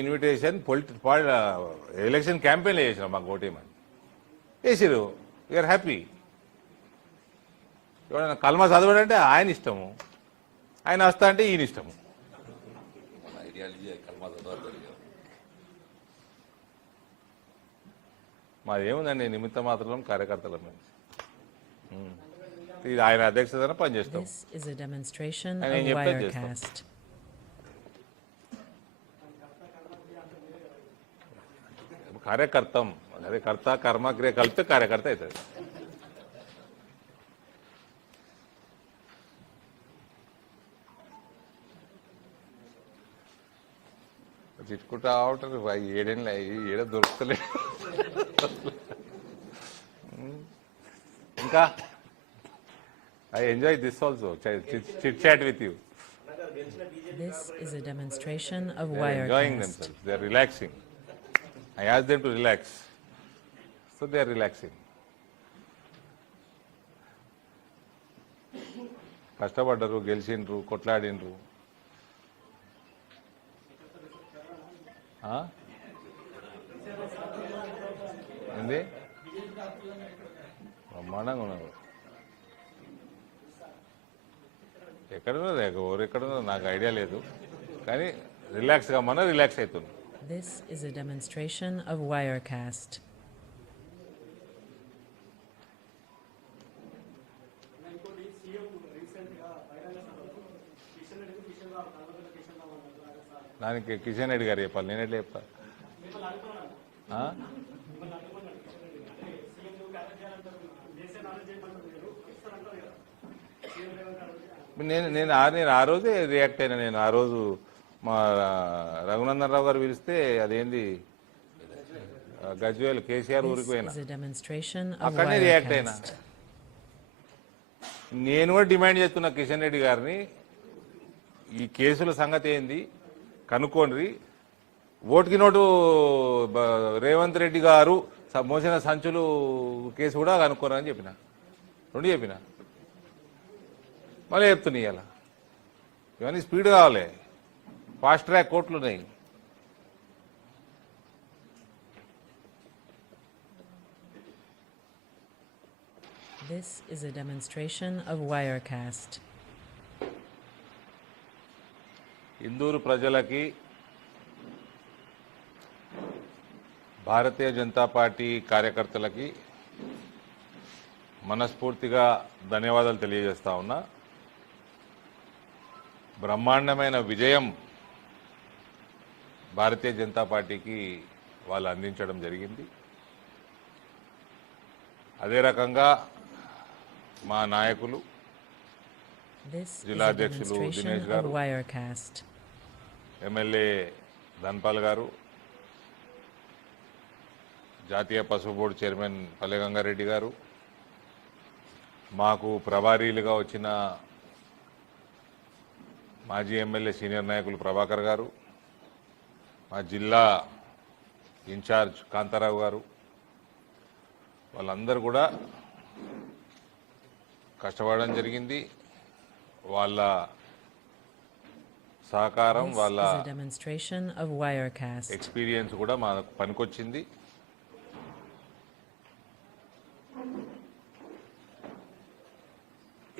Invitation election క్యాంపెయిన్లో చేసినాం మాకు ఓటేమని వేసిరు. We are happy. ఎవడన్నా కల్మా చదవడంటే ఆయన ఇష్టము, ఆయన వస్తా అంటే ఈయన ఇష్టము. మాదేముందండి, నిమిత్త మాత్రం కార్యకర్తల మీద ఇది ఆయన అధ్యక్షతన పనిచేస్తాం. ఆయన ఏం చెప్తే చేస్తాం. కార్యకర్తం అదే కర్త కర్మ క్రియ కలిపితే కార్యకర్త అవుతుంది. తిట్టుకుంటా ఉంటారు ఏడేళ్ళు ఏడ దొరుకుతలే. ఇంకా I enjoy this also, chit chat with you. This is a demonstration of They are enjoying themselves. They are relaxing. I asked them to relax, so they are relaxing. కష్టపడ్డరు, గెలిచిండ్రు, కొట్లాడిండ్రు. ఏంది బ్రహ్మాండంగా ఉన్నారు. ఎక్కడున్నారు ఎవరెక్కడున్నారు నాకు ఐడియా లేదు, కానీ రిలాక్స్ కమ్మన్నా రిలాక్స్ అవుతుంది. This is a demonstration of Wirecast. దానికి కిషన్ రెడ్డి గారు చెప్పాలి, నేను ఎట్లా చెప్తా? నేను ఆ రోజే రియాక్ట్ అయినా. నేను ఆ రోజు మా రఘునందన్ రావు గారు పిలిస్తే అదేంది గజ్వేల్ కేసీఆర్ ఊరికి పోయినా, అక్కడనే రియాక్ట్ అయినా. నేను కూడా డిమాండ్ చేస్తున్నా కిషన్ రెడ్డి గారిని, ఈ కేసుల సంగతి ఏంది కనుక్కోండి, ఓటుకి నోటు రేవంత్ రెడ్డి గారు మోసిన సంచులు కేసు కూడా కనుక్కోరని చెప్పిన, రెండు చెప్పిన. మళ్ళీ చెప్తున్నా ఇవాళ ఇవన్నీ స్పీడ్ కావాలి, ఫాస్ట్ ట్రాక్ కోర్టులు ఉన్నాయి. This is a demonstration of Wirecast. Indur ప్రజలకి భారతీయ జనతా పార్టీ కార్యకర్తలకి మనస్ఫూర్తిగా ధన్యవాదాలు తెలియజేస్తా ఉన్నా. బ్రహ్మాండమైన విజయం భారతీయ జనతా పార్టీకి వాళ్ళు అందించడం జరిగింది. అదే రకంగా మా నాయకులు జిల్లా అధ్యక్షులు దినేష్ గారు, ఎమ్మెల్యే ధన్పాల్ గారు, జాతీయ పసుపు బోర్డు చైర్మన్ పల్లె గంగారెడ్డి గారు, మాకు ప్రభారీలుగా వచ్చిన మాజీ ఎమ్మెల్యే సీనియర్ నాయకులు ప్రభాకర్ గారు, మా జిల్లా ఇన్ఛార్జ్ కాంతారావు గారు, వాళ్ళందరూ కూడా కష్టపడడం జరిగింది. వాళ్ళ సహకారం, వాళ్ళ ఎక్స్పీరియన్స్ కూడా మాకు పనికొచ్చింది.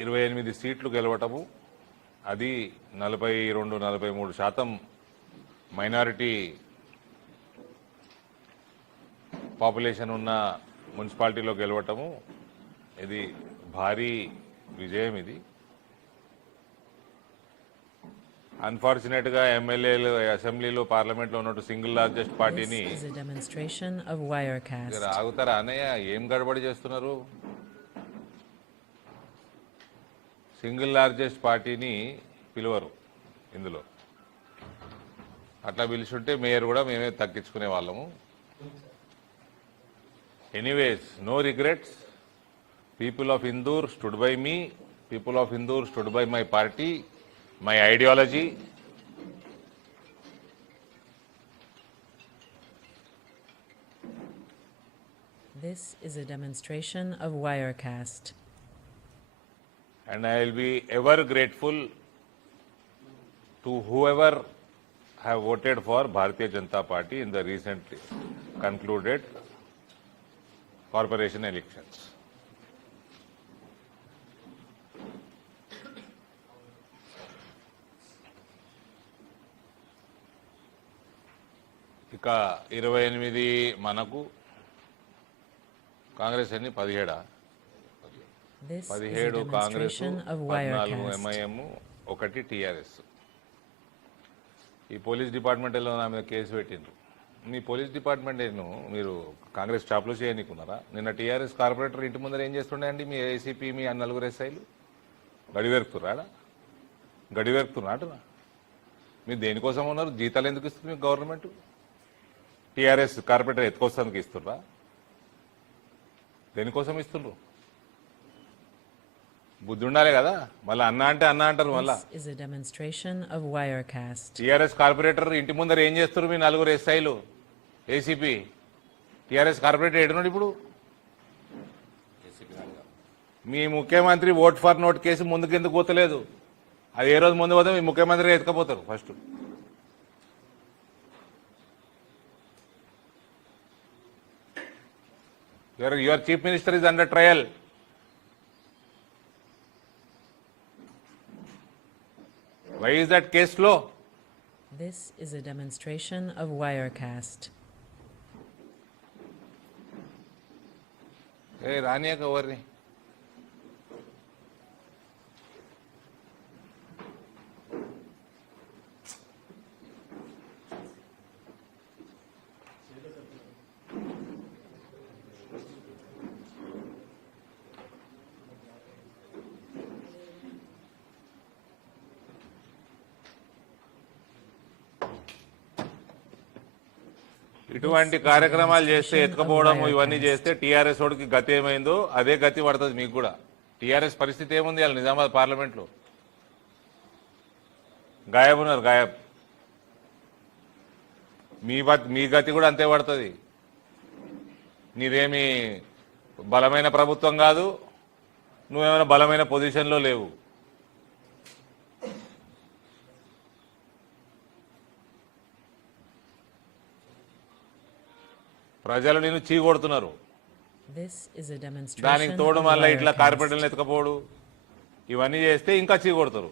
ఇరవై 28 సీట్లు గెలవటము, అది 42-43% మైనారిటీ పాపులేషన్ ఉన్న మున్సిపాలిటీలో గెలవటము, ఇది భారీ విజయం. ఇది అన్ఫార్చునేట్గా ఎమ్మెల్యేలు అసెంబ్లీలో పార్లమెంట్లో ఉన్నట్టు సింగిల్ లార్జెస్ట్ పార్టీని ఆగుతారా అన్నయ్య, ఏం గడబడి చేస్తున్నారు? సింగిల్ లార్జెస్ట్ పార్టీని పిలువరు ఇందులో. అట్లా పిలుచుంటే మేయర్ కూడా మేమే తగ్గించుకునే వాళ్ళము. Anyways, no regrets. People of Indur stood by me, people of Indur stood by my party, my ideology. This is a demonstration of Wirecast. And I will be ever grateful to whoever have voted for Bharatiya Janata Party in the recently concluded corporation elections. ఇక 28 మనకు కాంగ్రెస్ ఎన్ని 17 This is a 17 Congress demonstration of 14 Wirecast. MIM 1 TRS. ఈ police డిపార్ట్మెంట్లో నా మీద case పెట్టిండ్రు. మీ police department ఏను మీరు కాంగ్రెస్ స్టాప్లో చేయనీకున్నారా? నిన్న టీఆర్ఎస్ కార్పొరేటర్ ఇంటి ముందర ఏం చేస్తుండే అండి? మీ ఏసీపీ మీ 4 ఎస్ఐలు గడివెరుకుతున్నారా? గడివెరుకుతున్నా మీరు దేనికోసం ఉన్నారు? జీతాలు ఎందుకు ఇస్తుంది మీకు గవర్నమెంట్? టీఆర్ఎస్ కార్పొరేటర్ ఎత్తుకొస్తానికి ఇస్తుర్రా? దేనికోసం ఇస్తుండ్రు? బుద్ధి ఉండాలి కదా. మళ్ళీ అన్న అంటే అన్న అంటారు. మళ్ళా This is a demonstration of Wirecast. TRS corporator ఇంటి ముందర ఏం చేస్తారు మీ 4 ఎస్ఐలు ఏసీపీ? టీఆర్ఎస్ కార్పొరేటర్ ఏడున్నాడు ఇప్పుడు? మీ ముఖ్యమంత్రి ఓట్ ఫర్ నోట్ కేసు ముందుకెందుకు పోతలేదు? అది ఏ రోజు ముందు పోతే మీ ముఖ్యమంత్రి ఎత్తుకపోతారు first. Your chief minister is under trial. Why is that case slow? This is a demonstration of Wirecast. ఏ రానియక ఎవరిని? ఇటువంటి కార్యక్రమాలు చేస్తే ఎత్తుకపోవడం ఇవన్నీ చేస్తే టీఆర్ఎస్ వాడికి గతి ఏమైందో అదే గతి పడుతుంది మీకు కూడా. టీఆర్ఎస్ పరిస్థితి ఏముంది అలా నిజామాబాద్ పార్లమెంట్లో? గాయబ్ ఉన్నారు, గాయబ్. మీ గతి కూడా అంతే పడుతుంది. నీదేమి బలమైన ప్రభుత్వం కాదు, నువ్వేమైనా బలమైన పొజిషన్లో లేవు. ప్రజలు నిన్ను చీకొడుతున్నారు. This is a దానికి demonstration తోడు of మళ్ళీ ఇట్లా Wirecast. కార్పొరేటర్లు ఎత్తుకపోడు ఇవన్నీ చేస్తే ఇంకా చీకొడతారు.